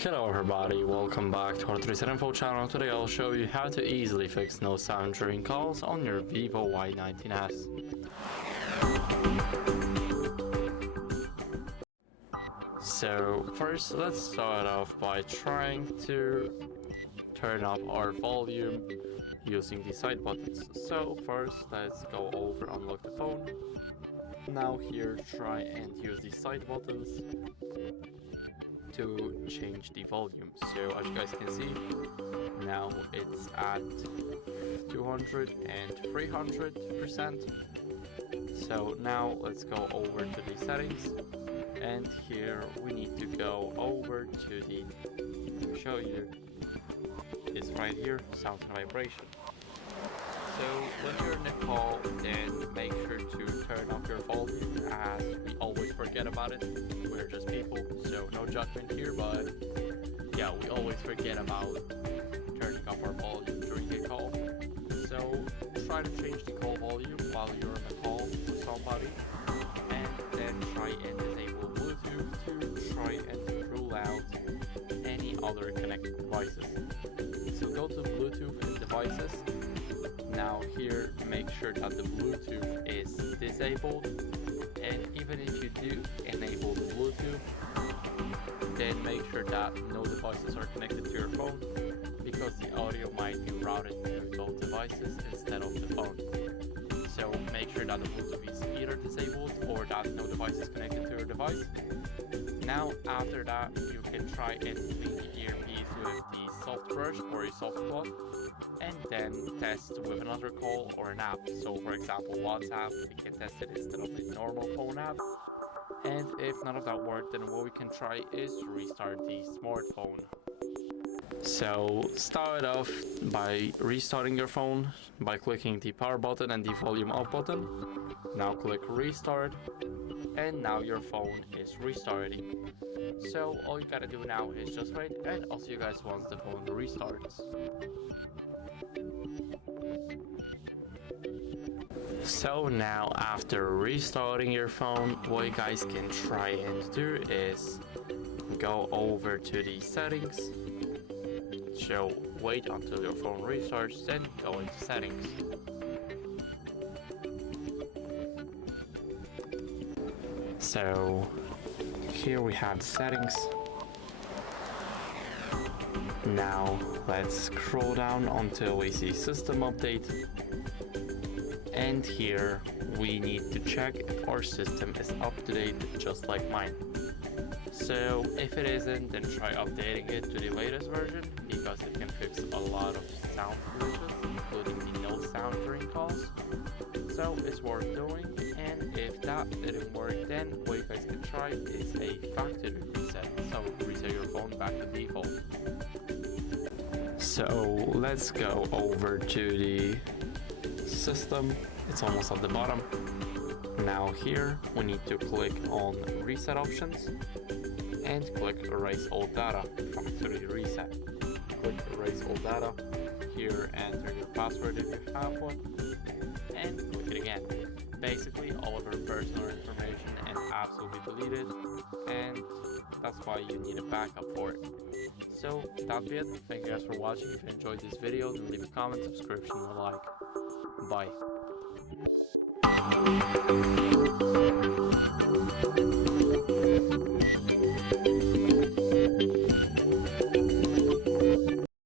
Hello everybody, welcome back to HardReset.Info channel. Today I'll show you how to easily fix no sound during calls on your VIVO Y19s. So first let's start off by trying to turn up our volume using the side buttons. So first let's go over, unlock the phone. Now here try and use the side buttons to change the volume. So as you guys can see, now it's at 200 and 300%. So now let's go over to the settings, and here we need to go over to the, let me show you, it's right here, sound and vibration. So when you're in a call, then make sure to turn up your volume, as we always forget about it. We're just people, so no judgment here, but yeah, we always forget about turning up our volume during a call. So try to change the call volume while you're on a call with somebody, and then try and disable Bluetooth to try and rule out any other connected devices. So go to Bluetooth and devices. Now here, make sure that the Bluetooth is disabled, and even if you do enable the Bluetooth, then make sure that no devices are connected to your phone, because the audio might be routed to both devices instead of the phone. So make sure that the Bluetooth is either disabled or that no device is connected to your device. Now after that, you can try and clean the earpiece with the soft brush or a soft cloth, and then test with another call or an app. So for example, WhatsApp, we can test it instead of the normal phone app. And if none of that worked, then what we can try is to restart the smartphone. So start off by restarting your phone by clicking the power button and the volume up button. Now click restart, and now your phone is restarting. So all you gotta do now is just wait, and I'll see you guys once the phone restarts. So now after restarting your phone, what you guys can try and do is go over to the settings. So wait until your phone restarts, then go into settings. So here we have the settings. Now let's scroll down until we see system update. And here we need to check if our system is up to date, just like mine. So if it isn't, then try updating it to the latest version, because it can fix a lot of sound glitches, including the no sound during calls. So it's worth doing, and if that didn't work, then what you guys can try is a factory reset. So reset your phone back to default. So let's go over to the system. It's almost at the bottom. Now here we need to click on reset options and click erase old data, factory reset. Click erase old data. Here enter your password if you have one, and click it again. Basically all of your personal information and apps will be deleted, and that's why you need a backup for it. So that'll be it. Thank you guys for watching. If you enjoyed this video, then leave a comment, subscription, or like. Bye.